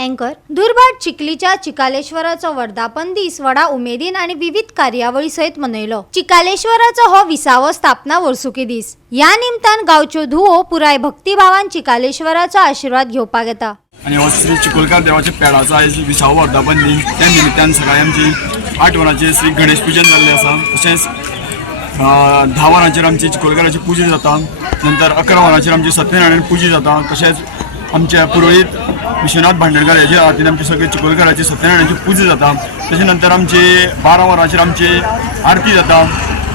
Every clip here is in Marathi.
अँकर दुर्बाट चिखलीच्या चिकालेश्वराचो वर्धापन दीस व्हडा उमेदीन आणि विविध कार्यावळी सहित मनयलो। चिकालेश्वराचो हो 20वो स्थापना वर्सुकी दीस। या निमतान गांवच्यो धुवो पुराय भक्तिभावान चिकालेश्वराचो आशीर्वाद घेवपाक येता। आणि हो श्री चिकोलकार देवाच्या पेडाचा आयज 20वो वर्धापन दिन, त्या निमित्तान सकाळी आमची 8 वरांचेर श्री गणेश पूजन जाल्लें आसा। तशेंच 10 वरांचेर आमची चिकोलकाराची पुजा जाता। नंतर 11 वरांचेर आमची सत्यनारायण पुजा जाता। तशेंच आमच्या पुरोहित विश्वनाथ भांडणकर याच्या हातीन आमची सगळे चिकोलकाराची सत्यनारायणाची पुजा जाता। तशें नंतर आमची 12 वरांचेर आमची आरती जाता।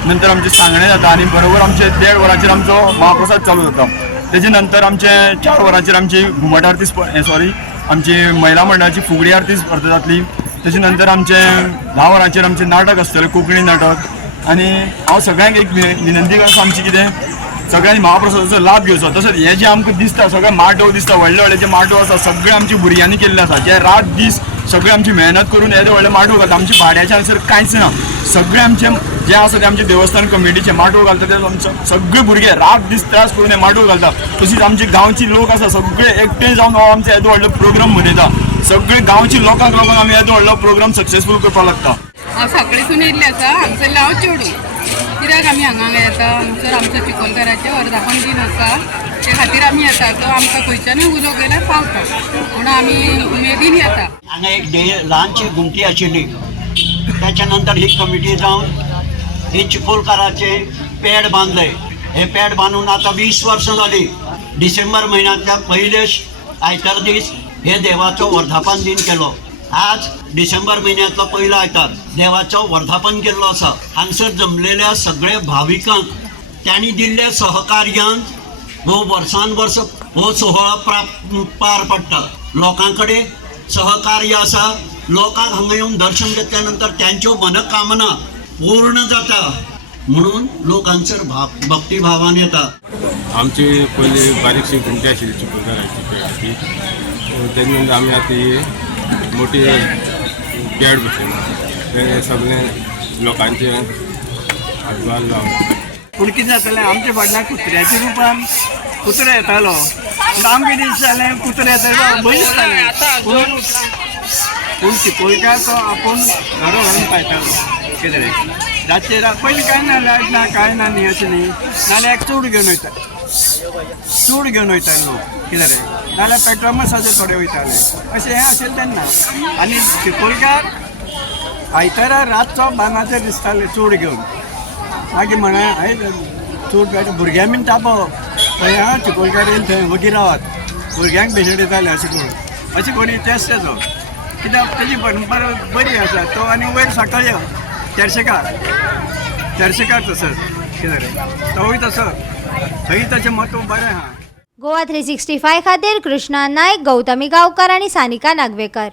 नंतर आमचे सांगणे जाता आणि बरोबर आमचे 1.5 वरांचेर आमचो महाप्रसाद चालू जाता। तेजे नंतर आमचे 4 वरांचेर आमची घुमट आरती आमची महिला मंडळाची फुगडी आरती स्पर्धा जातली। तेजे नंतर आमचे 10 वरांचेर आमचे नाटक आसतलें, कोंकणी नाटक। आणि हांव सगळ्यांक एक विनंती करता, आमची कितें सगळ्यांनी महाप्रसादाचो लाभ घेवचो। तशेंच हे जे आमकां दिसता सगळे माटोव दिसता, व्हडले व्हडले जे माटोव आसा सगळे आमची भुरग्यांनी केल्ले आसा, जे रात दीस सगळे आमची मेहनत करून येदे व्हडले माटोव घालता। आमची भाड्याच्या हांगसर कांयच ना, सगळे आमचे जे आसा ते आमचे देवस्थान कमिटीचे माटोव घालता, ते आमचे सगळे भुरगे रात दीस त्रास करून हे माटोव घालता। तशीच आमचे गांवची लोक आसा सगळे एकठांय जावन हो आमचे येदो व्हडलो प्रोग्राम मनयता। सगळे गांवची लोकांक लागून आमी येदो व्हडलो प्रोग्राम सक्सेसफूल करपाक लागता। हांव सांकळेसून येयल्लें आसा, हांगसर हांव चेडूं। कित्याक आमी हांगा येता, हांगसर आमच्या चिकोलकाराचें वर्धापन दिन आसा, ते खातीर आमी येता। तो आमकां खंयच्यानूय उलो केल्यार पावता, म्हणून आमी उमेदीन येता। हांगा एक ल्हानशी घुमटी आशिल्ली, त्याच्या नंतर ही कमिटी जावन ही चिकोलकाराचे पॅड बांदले। हे पॅड बांदून आता 20 वर्सां जाली। डिसेंबर म्हयन्यांतल्या पयले आयतार दीस हे देवाचो वर्धापन दिन केलो। आज डिसेंबर म्हयन्यांतलो पयलो आयतार देवाचो वर्धापन केल्लो आसा। हांगसर जमलेल्या सगळे भाविकांक त्यांनी दिल्ल्या सहकार्यान हो वर्सान वर्स हो सोहळो पार पडटा। लोकां कडेन सहकार्य आसा, लोकांक हांगा येवन दर्शन घेतल्या नंतर त्यांच्यो मनोकामना पूर्ण जाता, म्हणून लोक हांगसर भक्तिभावान येता। आमची पयली बारीकशी घुमटी आशिल्ली चिकोलकाराची पेडाची, तेजे आमी आतां ही मोठी पॅड बसयला, सगळे लोकांचे हातभार लावन। पूण कितें जातालें, आमच्या फाटल्यान कुत्र्याच्या रुपान कुत्रो येतालो। आमकां दीस जालें कुत्रो येतालो भंय दिसतालें, पूण चिकोलकार तो आपूण घरा व्हरून पायतालो। कितें रातचे पयलीं कांय ना, लायट ना कांय ना न्ही अशें न्ही, नाल्यार एक चूड घेवन वयता, चूड घेवन वयताले लोक। कितें नाल्यार पेट्रोमासाचे थोडे वयताले, अशें हें आशिल्लें तेन्ना। आनी चिकोलकार आयतारा रातचो बांदाचेर दिसताले चूड घेवन। मागीर म्हणे आयज चूड भुरग्यां बीन तापोवप, थंय हांगा चिकोलकार येयले थंय वगी रावात, भुरग्यांक भेट दिताले अशें करून। अशें करून तेच तेजो, कित्याक तेजी परंपरा बरी आसा। तो आनी वयर सकयल तेरशेकार तसोच कितें तोय तसो, थंय तशें म्हत्व बरें आहा। गोवा 365 खातीर कृष्णा नायक, गौतमी गांवकार आणि सानिका नागवेकर।